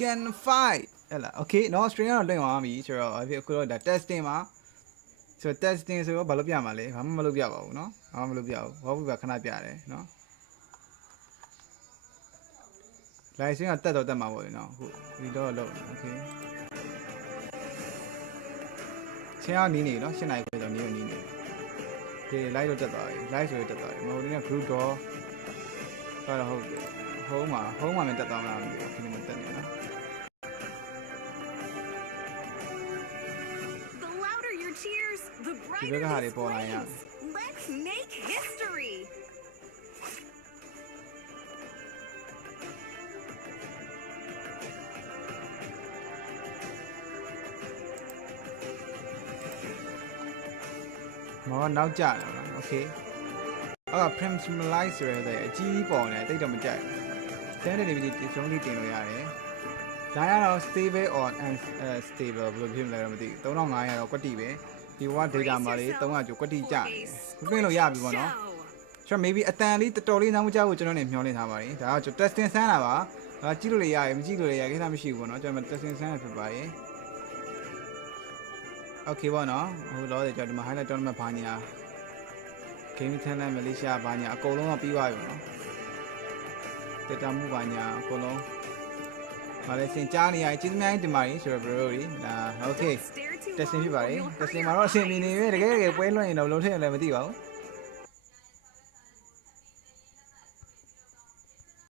can fight ဟဲ့လား okay เนาะ string ကတော့လွင့်သွားပြီဆိုတော့အခုတော့ဒါ testing မှာဆိုတော့ testing ဆိုတော့ဘာလို့ပြမှာလဲဘာမှမလုပ်ပြပါဘူးเนาะဘာမှမလုပ်ပြဘူးဘာဘူးကခဏပြတယ်เนาะ license ကတက်တော့တက်မှာပေါ့လေเนาะအခုဒီတော့လောက် okay ချင်းအောင်နီးနေเนาะ၈နိုင်ခွဲဆိုနီးနေနီးနေဒီ live တော့တက်သွားပြီ live ဆိုတော့တက်သွားပြီမဟုတ်ဒီက group တော့ဟုတ်တော့ဟုတ်တယ် home မှာ home မှာလည်းတက်သွားမှာမသိဘူးဒီမှာတက်နေ ေ ဒီ brighter ဘက်ကဟာ this တွေပေါ်လာရင် flames. Let's make history. မောင်ကနောက်ကျတယ်နော် okay အော် premiumlize ဆိုရဲတဲ့အကြီးကြီးပေါ်နေတိတ်တော့မကြိုက်ဘူး standard DVD ဒီဆုံးလေးတင်လို့ရတယ်ဒါရတော့ stable or unstable ဘယ်လိုဖြစ်မလဲတော့မသိဘူး3500တော့ကွက်တီပဲ ဒီဝါ data မှာလေး300ကျော်ကွက်တီကျတယ်ခုပြင်လို့ရပြီပေါ့နော် Show. ကျွန်တော် maybe အတန်လေးတော်တော်လေးနားမကြဘူးကျွန်တော်နေမျှော်လင့်ထားပါတယ်ဒါကကျွန်တော် testing ဆန်းတာပါဒါကြည့်လို့လည်းရတယ်မကြည့်လို့လည်းရကိစ္စမရှိဘူးပေါ့နော်ကျွန်တော် testing ဆန်းတာဖြစ်ပါတယ် okay ပေါ့နော်ဟိုတော့ကျွန်တော်ဒီမှာ highlight tournament ဘာညာ game talent malaysia ဘာညာအကုန်လုံးကပြီးသွားပြီပေါ့နော်တက်တာမှုဘာညာအကုန်လုံး ဘာလဲစင်ကြားနေရကျေးဇူးများတင်ပါတယ်ဆိုတော့ bro ကြီးဒါ okay Stare too testing long ဖြစ်ပါတယ် or you'll hurt testing မှာတော့အဆင်ပြေနေပြီတကယ်တကယ်ပွဲလွှင့်ရင်တော့လုံးထည့်ရင်လည်းမသိပါဘူး